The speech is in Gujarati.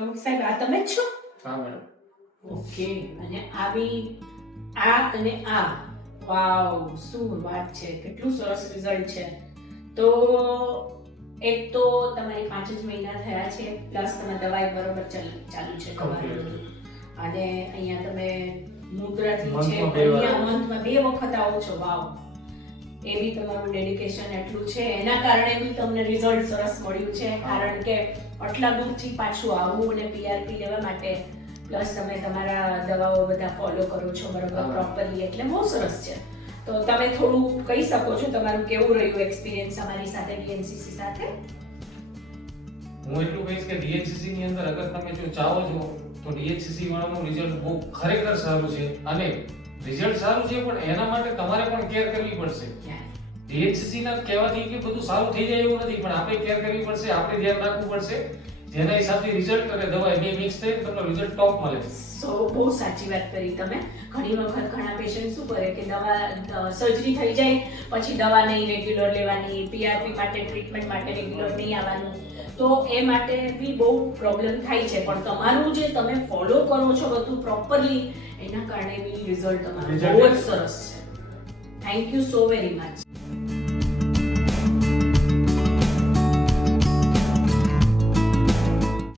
તો સાહેબ આ તમે જ છો? હા મેડમ. ઓકે. અને આવી આ અને આ વાવ શું વાત છે, કેટલું સરસ રિઝલ્ટ છે. તો એક તો તમારી 5 જ મહિના થયા છે, પ્લસ તમારી દવાઈ બરોબર ચાલુ છે તમારી, અને અહીંયા તમે મુદ્રાથી છે મંથમાં 2 વખત આવો છો. વાવ, એ બી તમારું ડેડિકેશન એટલું છે, એના કારણે બી તમને રિઝલ્ટ સરસ મળ્યું છે. કારણ કે આટલા દૂરથી પાછું આવવું અને પીઆરપી લેવા માટે, પ્લસ તમે તમારા દવાઓ બધા ફોલો કરો છો બરોબર પ્રોપરલી, એટલે બહુ સરસ છે. તો તમે થોડું કહી શકો છો તમારું કેવું રહ્યું એક્સપિરિયન્સ અમારી સાથે ડીએનસીસી સાથે? હું એટલું કહીશ કે ડીએનસીસી ની અંદર અગર તમે જો ચાહો છો તો ડીએનસીસી વાળાનું રિઝલ્ટ બહુ ખરેખર સારું છે, અને રિઝલ્ટ સારું છે પણ એના માટે તમારે પણ કેર કરવી પડશે. ડીએનસીસી ના કહેવાથી કે બધું સારું થઈ જાય એવું નથી, પણ આપણે કેર કરવી પડશે, આપણે ધ્યાન રાખવું પડશે, જેના હિસાબથી રિઝલ્ટ અને દવા બે મિક્સ થઈ તમને રિઝલ્ટ ટોપ મળે. સો બહુ સાચી વાત કરી તમે. ઘણી વખત ઘણા પેશન્ટ શું કરે કે દવા સર્જરી થઈ જાય પછી દવા નહીં રેગ્યુલર લેવાની, પીઆરપી માટે ટ્રીટમેન્ટ માટે રેગ્યુલર નહીં આવવાનું, તો એ માટે બી બહુ પ્રોબ્લેમ થાય છે. પણ તમારું જે તમે ફોલો કરો છો બધું પ્રોપરલી, એના કારણે બી રિઝલ્ટ તમારું બહુ જ સરસ છે. Thank you so very much.